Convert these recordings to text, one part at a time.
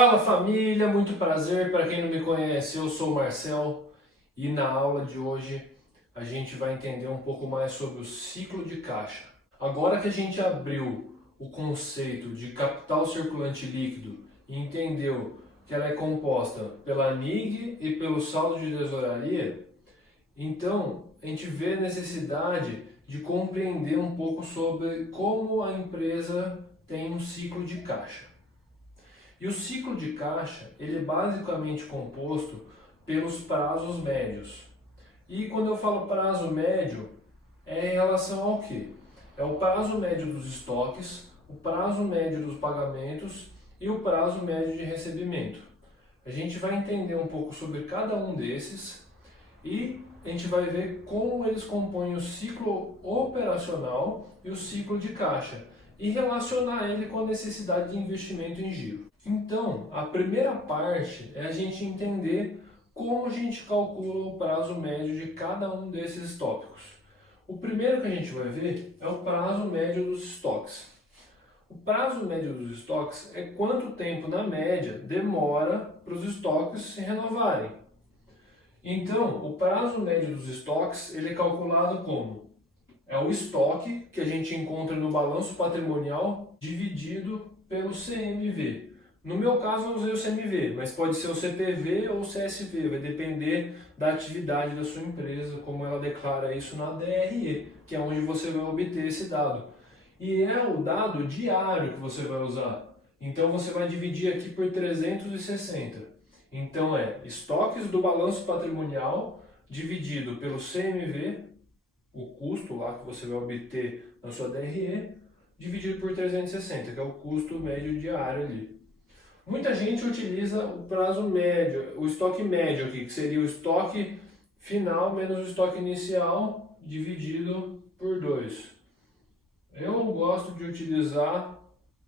Fala família, muito prazer. Para quem não me conhece, eu sou o Marcel e na aula de hoje a gente vai entender um pouco mais sobre o ciclo de caixa. Agora que a gente abriu o conceito de capital circulante líquido e entendeu que ela é composta pela NIG e pelo saldo de tesouraria, então a gente vê a necessidade de compreender um pouco sobre como a empresa tem um ciclo de caixa. E o ciclo de caixa, ele é basicamente composto pelos prazos médios. E quando eu falo prazo médio, é em relação ao quê? É o prazo médio dos estoques, o prazo médio dos pagamentos e o prazo médio de recebimento. A gente vai entender um pouco sobre cada um desses e a gente vai ver como eles compõem o ciclo operacional e o ciclo de caixa e relacionar ele com a necessidade de investimento em giro. Então, a primeira parte é a gente entender como a gente calcula o prazo médio de cada um desses tópicos. O primeiro que a gente vai ver é o prazo médio dos estoques. O prazo médio dos estoques é quanto tempo, na média, demora para os estoques se renovarem. Então, o prazo médio dos estoques ele é calculado como? É o estoque que a gente encontra no balanço patrimonial dividido pelo CMV. No meu caso eu usei o CMV, mas pode ser o CPV ou o CSV, vai depender da atividade da sua empresa, como ela declara isso na DRE, que é onde você vai obter esse dado. E é o dado diário que você vai usar. Então você vai dividir aqui por 360. Então é estoques do balanço patrimonial dividido pelo CMV, o custo lá que você vai obter na sua DRE, dividido por 360, que é o custo médio diário ali. Muita gente utiliza o prazo médio, o estoque médio aqui, que seria o estoque final menos o estoque inicial dividido por 2. Eu gosto de utilizar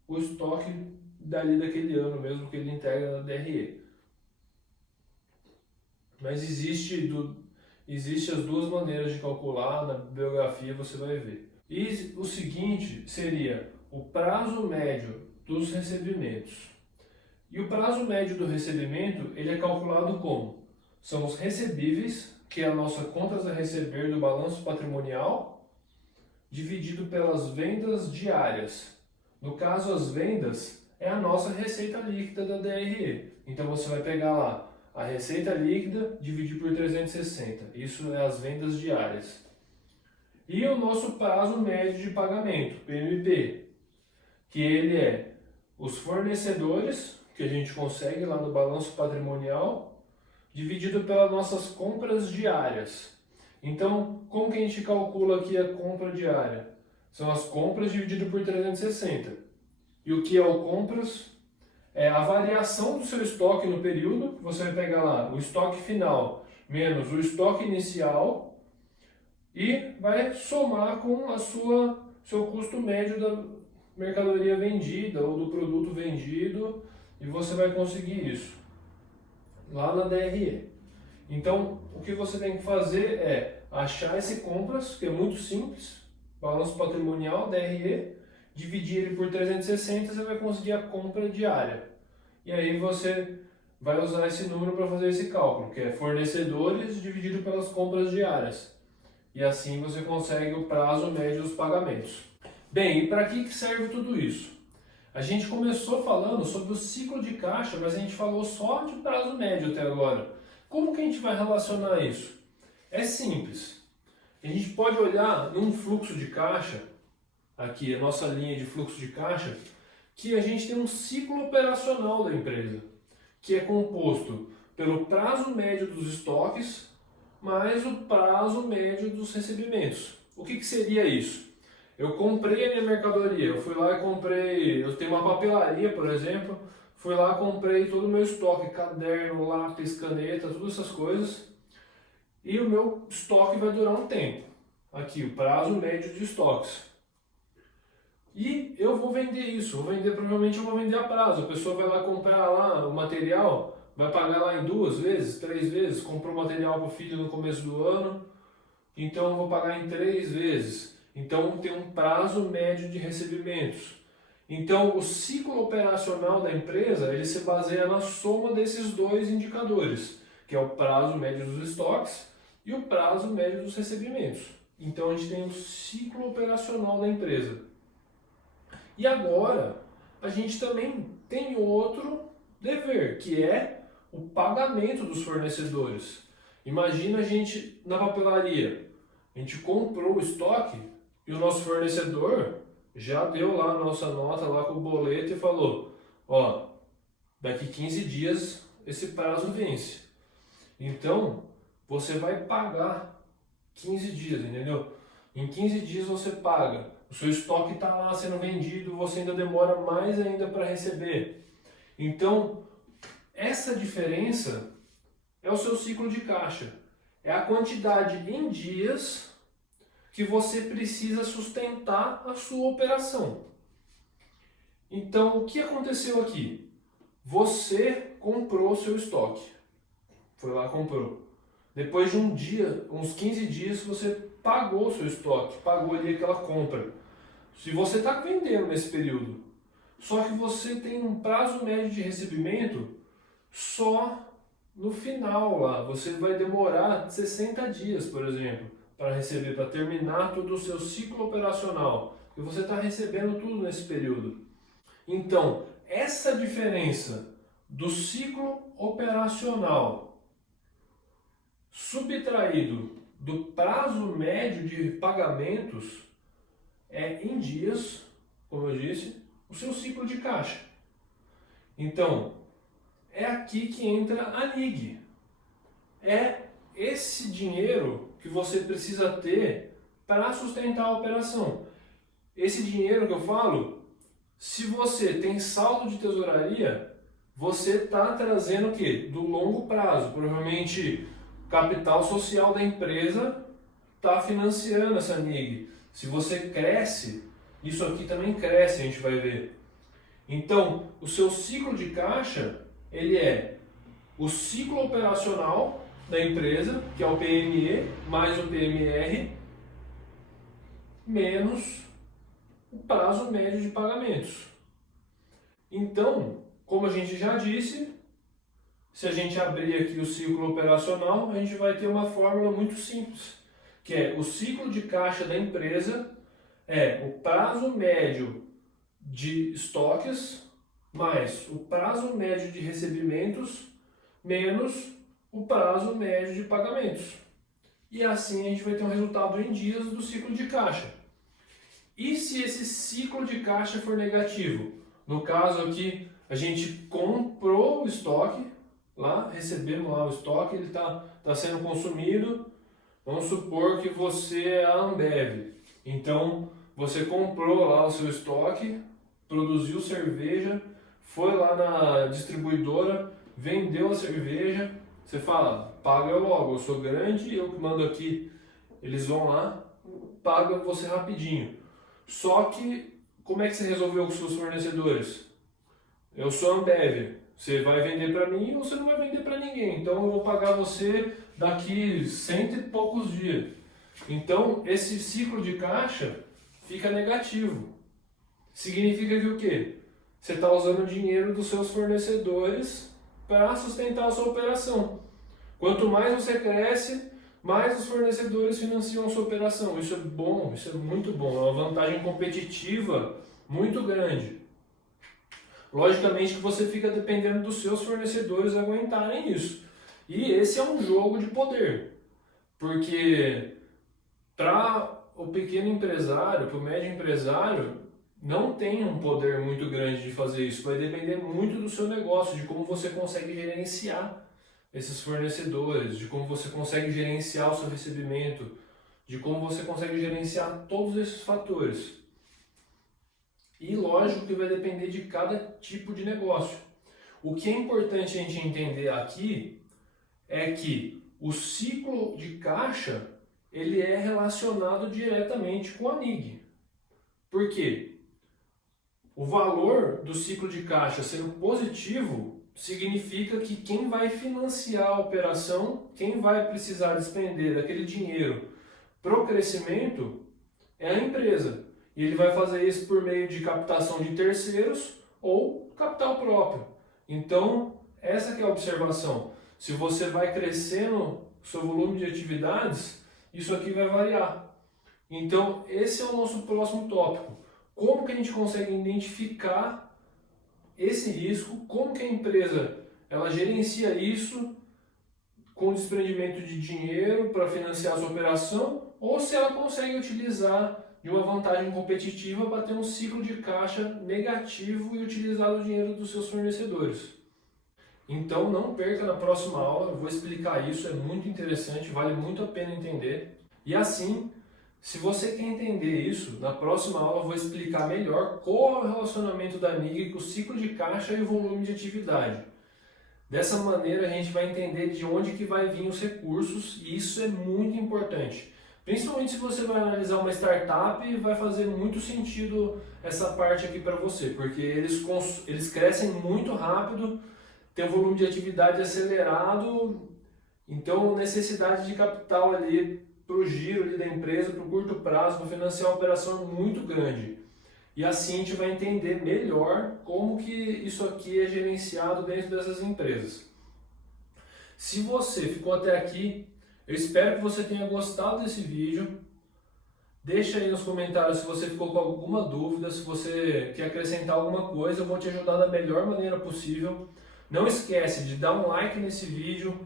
o estoque daquele ano mesmo que ele integra na DRE. Mas existe as duas maneiras de calcular, na bibliografia você vai ver. E o seguinte seria o prazo médio dos recebimentos. E o prazo médio do recebimento ele é calculado como? São os recebíveis, que é a nossa contas a receber do balanço patrimonial, dividido pelas vendas diárias. No caso, as vendas é a nossa receita líquida da DRE. Então você vai pegar lá a receita líquida dividir por 360. Isso é as vendas diárias. E o nosso prazo médio de pagamento, PMP, que ele é os fornecedores, que a gente consegue lá no balanço patrimonial, dividido pelas nossas compras diárias. Então, como que a gente calcula aqui a compra diária? São as compras dividido por 360. E o que é o compras? É a variação do seu estoque no período, você vai pegar lá o estoque final menos o estoque inicial e vai somar com seu custo médio da mercadoria vendida ou do produto vendido e você vai conseguir isso lá na DRE. Então, o que você tem que fazer é achar esse compras, que é muito simples, balanço patrimonial, DRE, dividir ele por 360, você vai conseguir a compra diária. E aí você vai usar esse número para fazer esse cálculo, que é fornecedores dividido pelas compras diárias. E assim você consegue o prazo médio dos pagamentos. Bem, e para que serve tudo isso? A gente começou falando sobre o ciclo de caixa, mas a gente falou só de prazo médio até agora. Como que a gente vai relacionar isso? É simples. A gente pode olhar num fluxo de caixa, aqui a nossa linha de fluxo de caixa, que a gente tem um ciclo operacional da empresa, que é composto pelo prazo médio dos estoques mais o prazo médio dos recebimentos. O que seria isso? Eu comprei a minha mercadoria, eu fui lá e comprei, eu tenho uma papelaria, por exemplo, fui lá e comprei todo o meu estoque, caderno, lápis, caneta, todas essas coisas, e o meu estoque vai durar um tempo. Aqui, o prazo médio de estoques. E eu vou vender isso, provavelmente eu vou vender a prazo. A pessoa vai lá comprar lá o material, vai pagar lá em 2 vezes, 3 vezes, comprou material para o filho no começo do ano, então eu vou pagar em 3 vezes. Então tem um prazo médio de recebimentos. Então, o ciclo operacional da empresa, ele se baseia na soma desses dois indicadores, que é o prazo médio dos estoques e o prazo médio dos recebimentos. Então, a gente tem o ciclo operacional da empresa. E agora, a gente também tem outro dever, que é o pagamento dos fornecedores. Imagina a gente na papelaria, a gente comprou o estoque e o nosso fornecedor já deu lá a nossa nota lá com o boleto e falou, ó, daqui 15 dias esse prazo vence. Então, você vai pagar 15 dias, entendeu? Em 15 dias você paga. O seu estoque está lá sendo vendido, você ainda demora mais ainda para receber. Então, essa diferença é o seu ciclo de caixa. É a quantidade em dias que você precisa sustentar a sua operação. Então, o que aconteceu aqui? Você comprou o seu estoque. Foi lá, comprou. Depois de um dia, uns 15 dias, você pagou o seu estoque, pagou ali aquela compra. Se você está vendendo nesse período, só que você tem um prazo médio de recebimento só no final lá. Você vai demorar 60 dias, por exemplo, para receber, para terminar todo o seu ciclo operacional. E você está recebendo tudo nesse período. Então, essa diferença do ciclo operacional subtraído do prazo médio de pagamentos é em dias, como eu disse, o seu ciclo de caixa. Então, é aqui que entra a NIG. É esse dinheiro que você precisa ter para sustentar a operação. Esse dinheiro que eu falo, se você tem saldo de tesouraria, você está trazendo o quê? Do longo prazo. Provavelmente o capital social da empresa está financiando essa NIG. Se você cresce, isso aqui também cresce, a gente vai ver. Então, o seu ciclo de caixa, ele é o ciclo operacional da empresa, que é o PME, mais o PMR, menos o prazo médio de pagamentos. Então, como a gente já disse, se a gente abrir aqui o ciclo operacional, a gente vai ter uma fórmula muito simples, que é o ciclo de caixa da empresa é o prazo médio de estoques mais o prazo médio de recebimentos menos o prazo médio de pagamentos. E assim a gente vai ter um resultado em dias do ciclo de caixa. E se esse ciclo de caixa for negativo? No caso aqui, a gente comprou o estoque, lá, recebemos lá o estoque, ele está sendo consumido. Vamos supor que você é a Ambev. Então, você comprou lá o seu estoque, produziu cerveja, foi lá na distribuidora, vendeu a cerveja, você fala, paga eu logo, eu sou grande, eu que mando aqui, eles vão lá, pagam você rapidinho. Só que, como é que você resolveu com os seus fornecedores? Eu sou Ambev, você vai vender para mim ou você não vai vender para ninguém, então eu vou pagar você daqui 100 e poucos dias. Então, esse ciclo de caixa fica negativo. Significa que o quê? Você está usando o dinheiro dos seus fornecedores para sustentar a sua operação. Quanto mais você cresce, mais os fornecedores financiam a sua operação. Isso é bom, isso é muito bom, é uma vantagem competitiva muito grande. Logicamente que você fica dependendo dos seus fornecedores aguentarem isso. E esse é um jogo de poder, porque para o pequeno empresário, para o médio empresário, não tem um poder muito grande de fazer isso. Vai depender muito do seu negócio, de como você consegue gerenciar esses fornecedores, de como você consegue gerenciar o seu recebimento, de como você consegue gerenciar todos esses fatores. E lógico que vai depender de cada tipo de negócio. O que é importante a gente entender aqui é que o ciclo de caixa ele é relacionado diretamente com a NIG. Por quê? O valor do ciclo de caixa sendo positivo significa que quem vai financiar a operação, quem vai precisar despender daquele dinheiro para o crescimento é a empresa. E ele vai fazer isso por meio de captação de terceiros ou capital próprio. Então, essa que é a observação. Se você vai crescendo o seu volume de atividades, isso aqui vai variar. Então, esse é o nosso próximo tópico. Como que a gente consegue identificar esse risco? Como que a empresa ela gerencia isso com desprendimento de dinheiro para financiar a sua operação, ou se ela consegue utilizar de uma vantagem competitiva para ter um ciclo de caixa negativo e utilizar o dinheiro dos seus fornecedores. Então não perca na próxima aula, eu vou explicar isso, é muito interessante, vale muito a pena entender. E assim, se você quer entender isso, na próxima aula eu vou explicar melhor qual é o relacionamento da MIG com o ciclo de caixa e o volume de atividade. Dessa maneira a gente vai entender de onde que vai vir os recursos e isso é muito importante. Principalmente se você vai analisar uma startup, vai fazer muito sentido essa parte aqui para você, porque eles crescem muito rápido, tem um volume de atividade acelerado, então necessidade de capital ali para o giro ali da empresa, para o curto prazo, para financiar uma operação muito grande. E assim a gente vai entender melhor como que isso aqui é gerenciado dentro dessas empresas. Se você ficou até aqui, eu espero que você tenha gostado desse vídeo. Deixa aí nos comentários se você ficou com alguma dúvida, se você quer acrescentar alguma coisa, eu vou te ajudar da melhor maneira possível. Não esquece de dar um like nesse vídeo,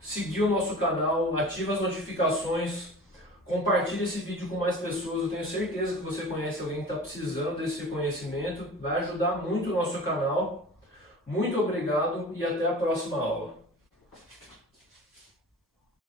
seguir o nosso canal, ativa as notificações, compartilhe esse vídeo com mais pessoas. Eu tenho certeza que você conhece alguém que está precisando desse conhecimento, vai ajudar muito o nosso canal. Muito obrigado e até a próxima aula.